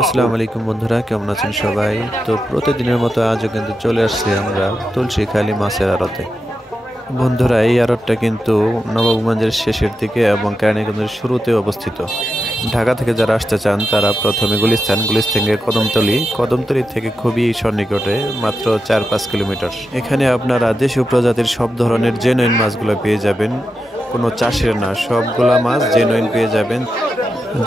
আসসালামু আলাইকুম বন্ধুরা, কেমন আছেন সবাই? তো প্রতিদিনের মতো আজও কিন্তু চলে আসছি আমরা তুলসীখালী মাছের আড়তে। বন্ধুরা, এই আড়তটা কিন্তু নবাবগঞ্জের শেষের দিকে এবং কেরানীগঞ্জের শুরুতে অবস্থিত। ঢাকা থেকে যারা আসতে চান তারা প্রথমে গুলিস্তান থেকে কদমতলি থেকে খুবই সন্নিকটে, মাত্র 4-5 কিলোমিটার। এখানে আপনারা দেশীয় প্রজাতির সব ধরনের জেনুইন মাছগুলো পেয়ে যাবেন, কোনো চাষের না, সবগুলা মাছ জেনুইন পেয়ে যাবেন।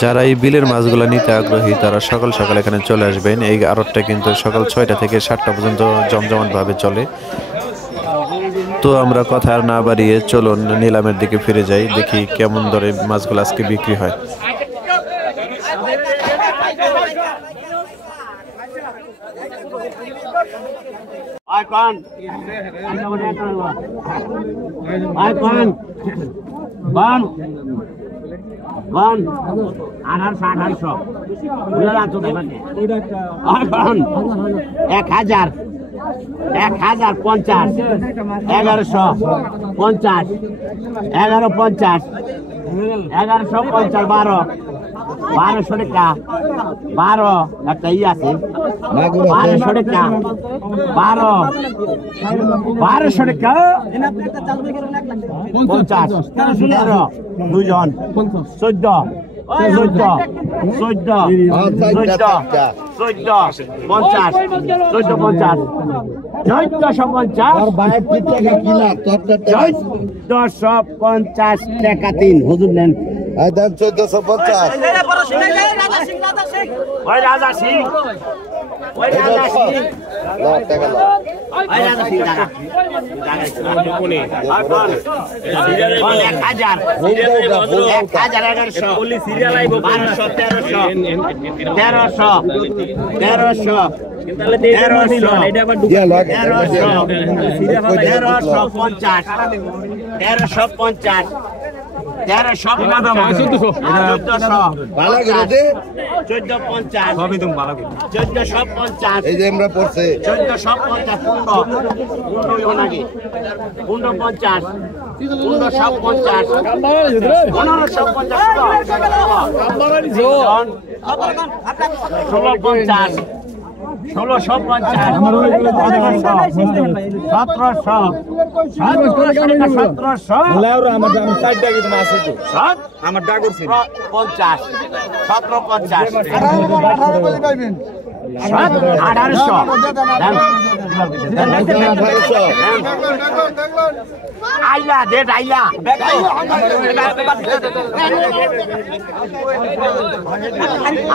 যারা এই বিলের মাছগুলো নিতে আগ্রহী তারা সকাল সকাল এখানে চলে আসবেন। এই আড়তটা কিন্তু সকাল 6টা থেকে 7টা পর্যন্ত জমজমাটভাবে চলে। তো আমরা কথা আর না বাড়িয়ে চলুন নিলামের দিকে ফিরে যাই, দেখি কেমন দরে মাছগুলো আজকে বিক্রি হয়। এক হাজার 50, 1150, 1150, 1150, 1200 টাকা, 12 একটা ই আছে 1200 টাকা, 1200 টাকা, 50, 13, 2 জন 14, 14, 14, 50, 1450, 1450 টাকা 3 হুজুর নেন। 1450 ওই রাজা সিং, ওই রাজা সিং, ওই রাজা সিং টাকা 1000, 1100, 1200, 1300, 1300, আইলা ডেট আইলা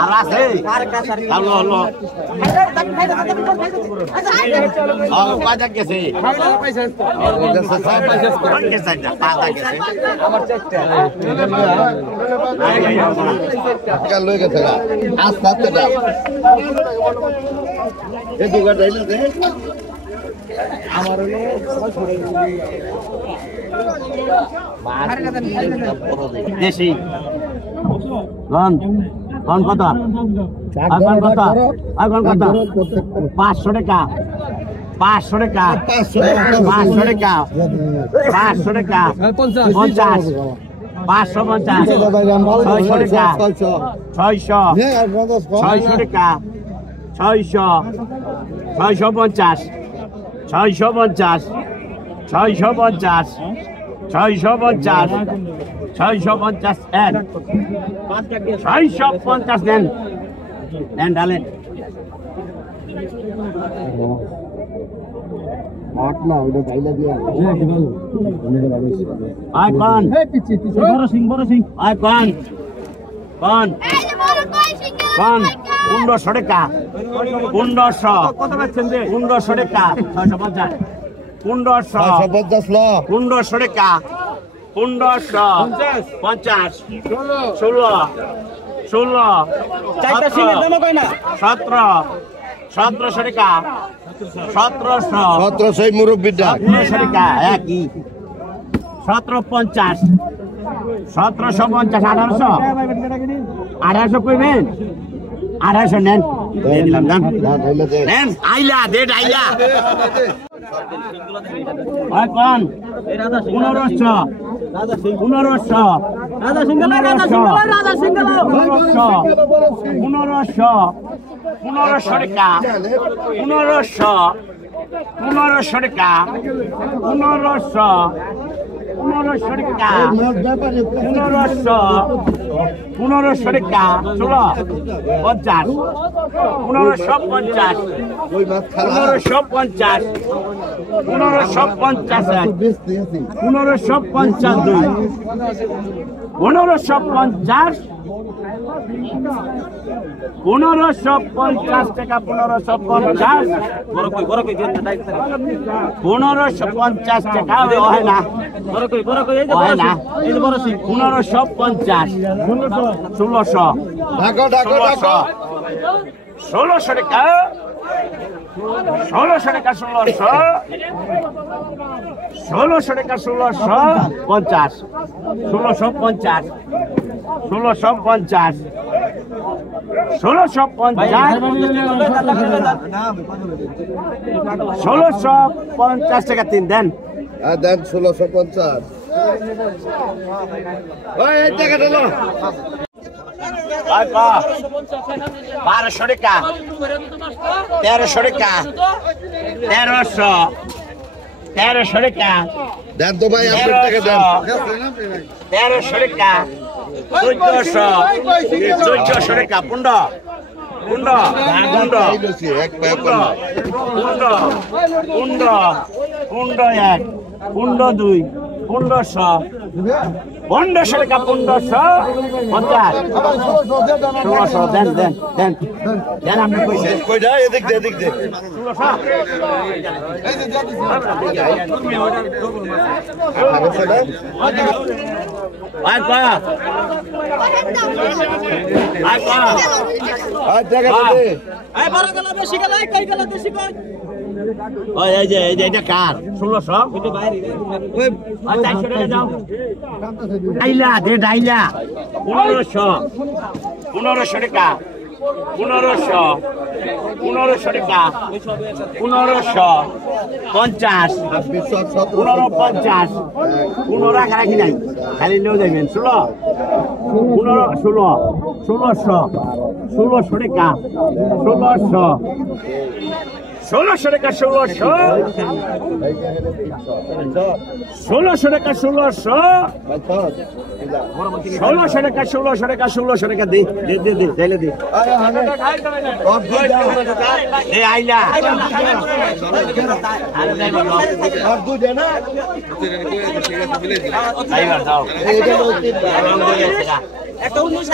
আর আছে হলো হলো বাজা গেছে আমার কাল লই গেছে আজ সাথে দাও এই দুগার যাই না আমার হলো দেশি গন গন কত আগন কত আগন কত 500 টাকা 500 টাকা 500 টাকা 500 টাকা 50 550 600 টাকা 600 600 টাকা 600 650 650 650 650 650 এক 650 দেন দেন ডালেন আয় কোন বড় সিং আয় কোন কোন কোন 1500 টাকা 1500 কত পাচ্ছেন রে 1500 টাকা 650 1500 টাকা 1550 16 1700 টাকা 1700 1700 মুরব্বিটা 1700 টাকা একই 1750 1750 1800 কইবেন 1800 নেন দিয়ে দিলাম নেন আইলা দে আইলা আর কোন 1500 রাজা সিংহ 1500 টাকা 1500 টাকা 1500 টাকা 1500 টাকা চলো 50 1550 1550 টাকা 1550 টাকা হয় না 1550 1600 ঢাকা ঢাকা ঢাকা 1600 টাকা 1600 টাকা 1600 টাকা 1650 1650 টাকা 3 দেন দেন 1650 ওই এই টাকাটা লো 1200 টাকা 1300 টাকা 1300 টাকা দেন তো ভাই আপনার টাকা দেন 1300 টাকা 1400 টাকা 15 এক পায়ে করলাম 1500 টাকা 1500 দেন আপনি কইছেন কইটা এদিক দে টাকা দে এটা কার 1600 ডাইলা দে ডাইলা 1500 টাকা 1500 টাকা 1550 15 রাখা রাখি নাই খালি নিয়ে যাবেন 1600 টাকা 1600 টাকা 1600 টাকা 1600 টাকা দে তাইলে দে এ আইলা আইবার দাও একটা 19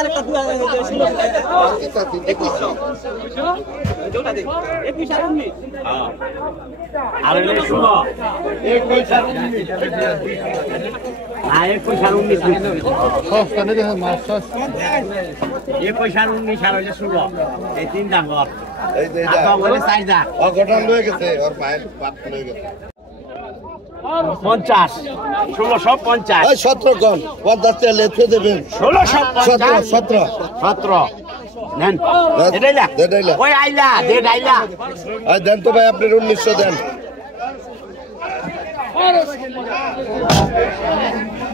আর একটা 21 আর 21 এই তিন দাম অঘটন লয়ে গেছে ওর পায়ের পাট লয়ে গেছে 50 1650 ওই 17 কোন 50 টাকা লেখে দেবেন 1650 17 নেন দেডাইলা ওই আইলা দেডাইলা আর দেন তো ভাই আপনার 1900 দেন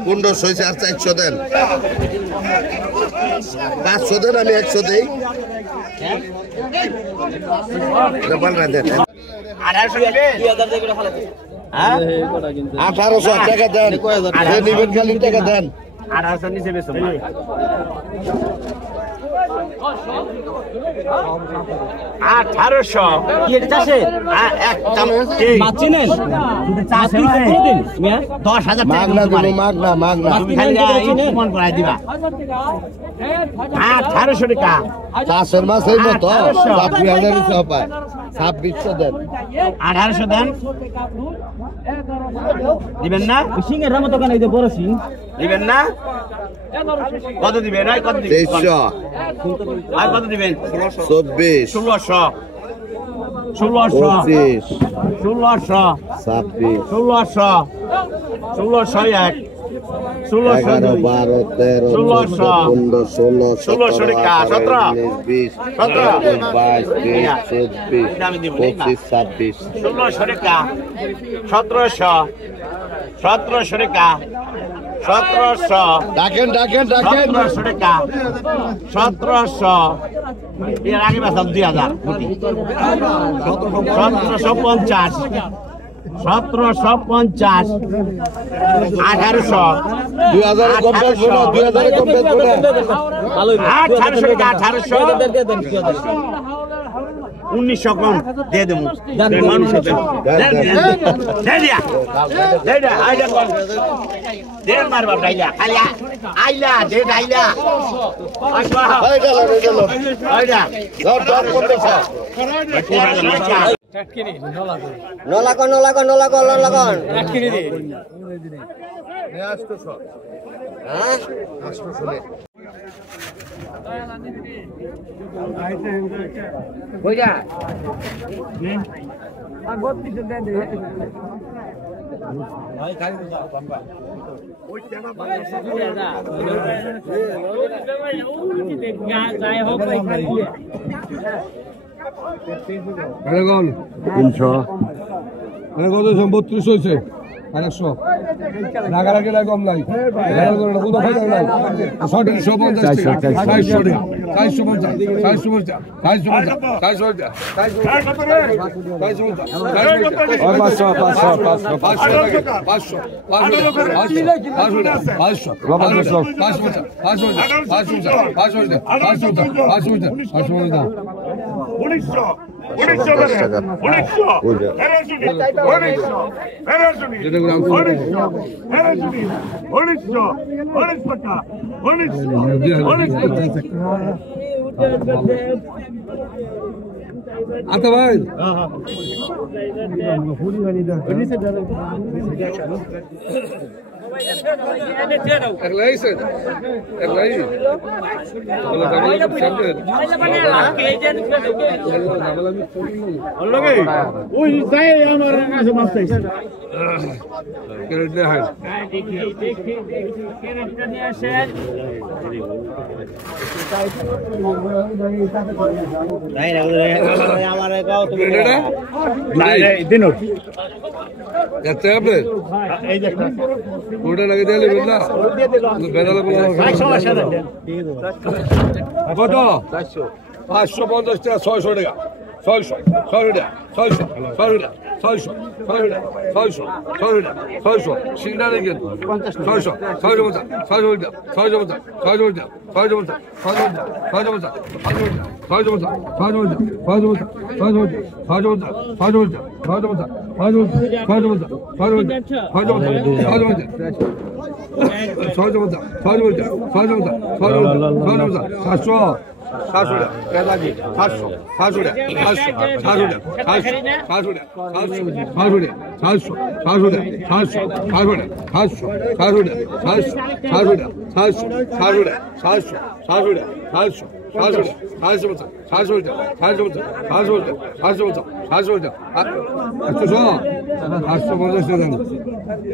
1500 হইছে আর 400 দেন 500 দেন আমি 100 দেই ডবল রা দেন 1800 দিবে 2000 দিয়ে ফেলা হ্যাঁ 1800 টাকা দেন নিবেন খালি টাকা দেন 1800 নিচে বেচো 1800 কি এটা চাষে এক চামচ মাছ নেন চাষে দিন 10000 টাকা মাগনা খালি মন করাই দিবা 1800 টাকা চাষের মাছ এই মতো 2000 টাকা পায় 2600 দেন 1800 দেন দিবেন না সিং এর মতো কেন এই যে বড় সিং দিবেন না কত দিবেন আর কত দিবেন 2300 আর কত দিবেন 24 1600 1600 1600 26 1600 1600 এক 1600 11 12 13 14 15 16 17 18 19 20 22 23 24 25 26 টাকা 1700 ডাকেন 1700 টাকা 1700 এর আগে বেতন 2000 1750 1750 1800 2000 কম বেশ বলো 2000 কম বেশ বলো 1800 টাকা 1800 1900 কম দিয়ে দেবো মানুষ দে দিয়া আইলা কম দে মার বাপ ডাইলা খালি আইলা দে ডাইলা আসবা আইলা ধর করতেছ নলাগন কত 32 হয়েছে 100 রাগারাগি নাই কম নাই কোন ফায়দা নাই 1900 आता भाई लगे दिया কত 550 টাকা 600 টাকা 600 টাকা 600 টাকা 600 সিগনাল গেল 600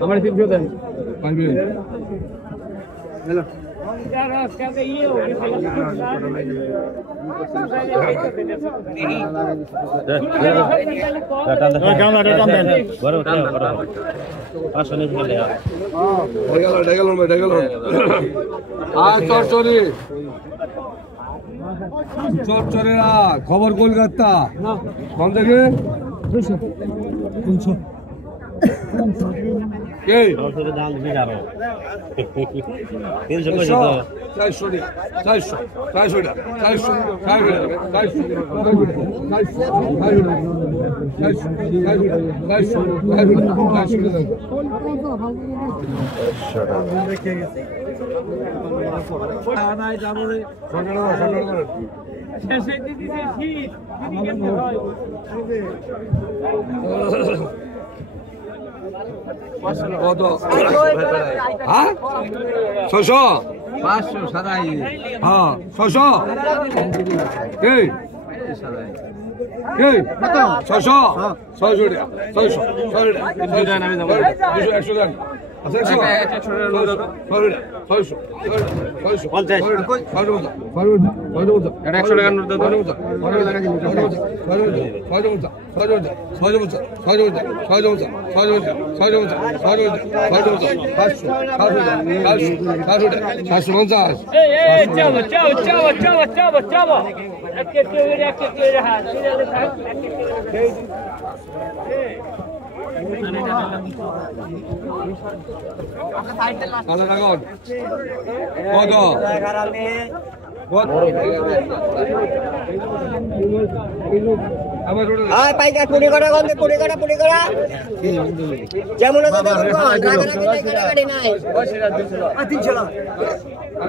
আমার 300 দেন পাইবে খবর কলকাতা কম থেকে 300 400 কত হ্যাঁ 600 500 সারাই হ্যাঁ 600 এই এই 600 600 টাকা 600 100 টাকা আচ্ছা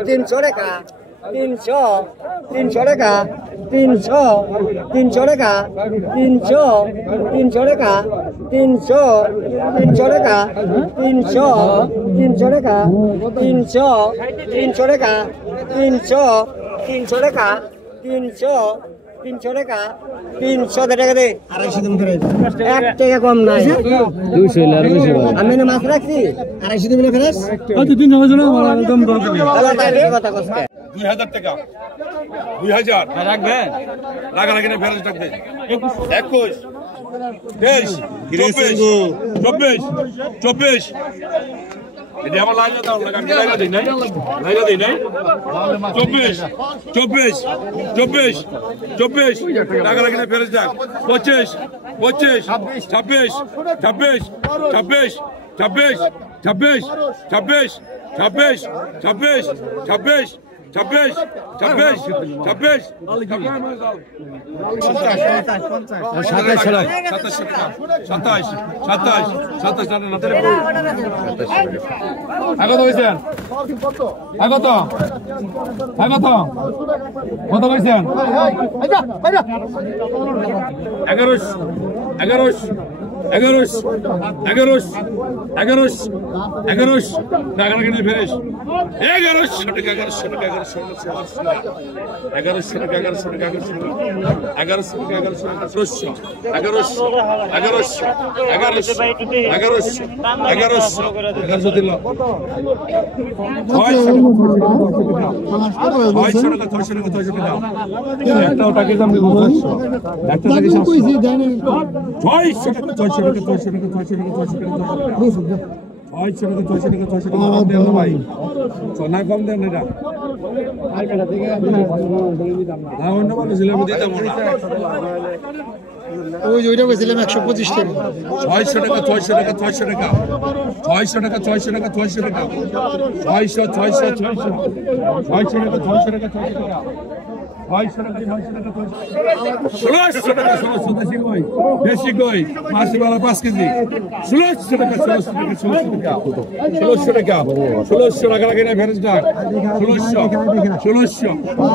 300 টাকা 300 টাকা 300 টাকা 300 টাকা 300 টাকা 300 টাকা 300 টাকা 300 টাকা 300 টাকা 300 টাকা দে 250 দিন করে 1 টাকা কম নাই 200 এর আর বেশি আমি না মাছ রাখছি 250 দিন ফেরাস আচ্ছা 300 টাকা একদম দরকার কথা কষ্ট 2000 টাকা 2000 রাখবেন লাগা না ফেরত রাখবে 21 23 24 এটা আমার লাইলা দাও লাগা আমি লাইলা দেই নাই 24 লাগা না ফেরত রাখ 25 26 26 26 26 26 26 26 26 26 26 সোনা কম দেন এটা অন্য মানুষ ছিলাম দিতাম না ওই ওইটা কইছিলাম 125 টাকা 600 টাকা 600 টাকা 600 টাকা 600 টাকা 600 টাকা 600 টাকা 600 টাকা 600 টাকা 1600 টাকা 1600 বেশি কই মাসি বালা 5 কেজি 1600 টাকা 1600 টাকা 1600 টাকা লাগে না ফেরত দাও 1600 টাকা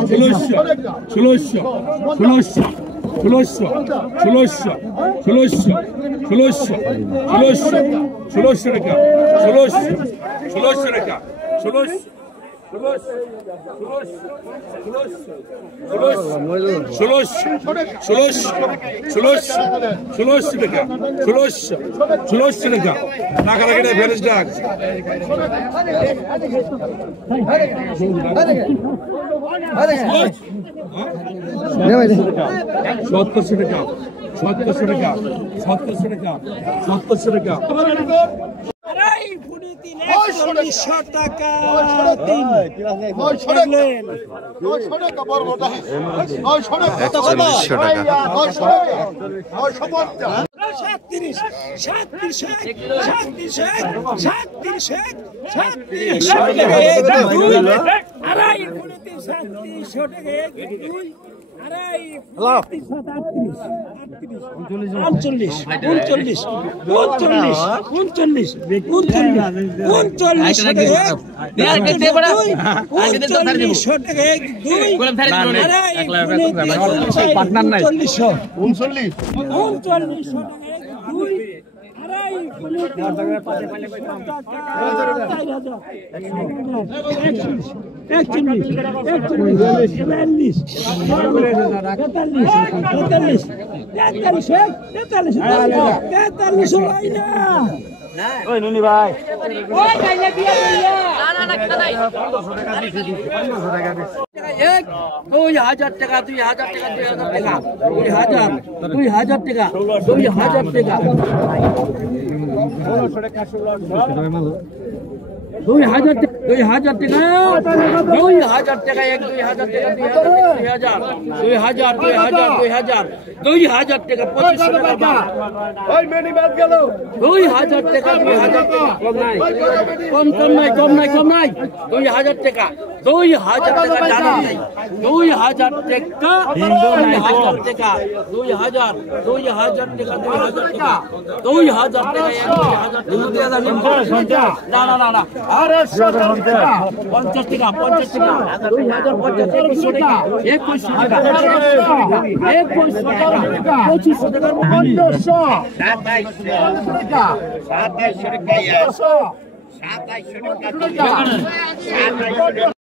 পার্টনার নাই